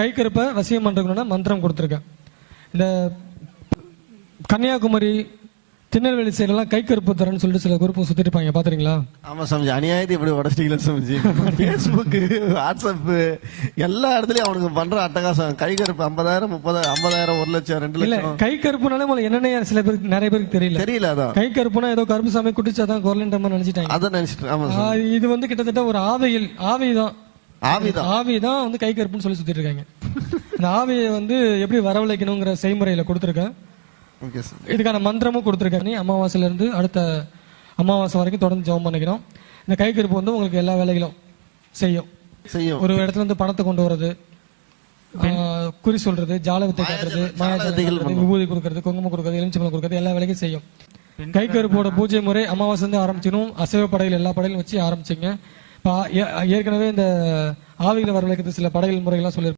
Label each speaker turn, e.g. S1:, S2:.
S1: கை கருப்பை வசியம் பண்றதுக்குன்னா மந்திரம் கொடுத்துருக்கேன். இந்த கன்னியாகுமரி திருநெல்வேலி சைடெல்லாம் கை கருப்பு தரேன்னு சொல்லிட்டு சில குரூப் சுத்திட்டு இருப்பாங்க. பாத்துறீங்களா
S2: ஆமா சாமிஜி அநியாயத்தை இப்படி உடச்சிட்டீங்களா சாமிஜி ஃபேஸ்புக் வாட்ஸ்அப் எல்லா இடத்துலயும் அவனுக்கு பண்ற அட்டகாசம். கை கருப்பு ஐம்பதாயிரம் முப்பதாயிரம் ஐம்பதாயிரம் ஒரு லட்சம் ரெண்டு
S1: இல்ல
S2: லட்சம்.
S1: கை கருப்புனாலே முதல்ல என்னென்ன சில பேருக்கு நிறைய பேருக்கு தெரியல.
S2: தெரியல அதான்.
S1: கை கருப்புனா ஏதோ கருப்பு சாமி குட்டிச்சாதான் குரலின்ற மாதிரி நினைச்சிட்டாங்க.
S2: அதான் நினைச்சிட்டு ஆமா
S1: இது வந்து கிட்டத்தட்ட ஒரு ஆவையில் ஆவிதான்
S2: ஆவிதான்
S1: ஆவி தான் வந்து கை கருப்புன்னு சொல்லி சுத்திட்டு இருக்காங்க. அந்த ஆவியை வந்து எப்படி வரவழைக்கணுங்கிற செய்முறையில கொடுத்துருக்கேன்.
S2: ஓகே சார்
S1: இதுக்கான மந்திரமும் கொடுத்துருக்கேன். நீ அமாவாசையில இருந்து அடுத்த அமாவாசை வரைக்கும் தொடர்ந்து ஜெபம் பண்ணிக்கிறோம் இந்த கை கருப்பு வந்து உங்களுக்கு எல்லா வேலைகளும் செய்யும்.
S2: செய்யும்.
S1: ஒரு இடத்துல இருந்து பணத்தை கொண்டு வர்றது குறி சொல்றது ஜால வித்தை காட்டுறது மாயாஜாலம் காட்டுறது, விபூதி கொடுக்கறது குங்குமம் கொடுக்கறது எலுமிச்சம்பழம் கொடுக்கறது எல்லா வேலையும் செய்யும். கை கருப்போட பூஜை முறை அமாவாசை இருந்து ஆரம்பிச்சிடும் அசைவ படைகள் எல்லா படையிலும் வச்சு ஆரம்பிச்சிங்க. ஏற்கனவே இந்த ஆவிகளை வரவழைக்கிறது சில படைகள் முறைகள்லாம் சொல்லி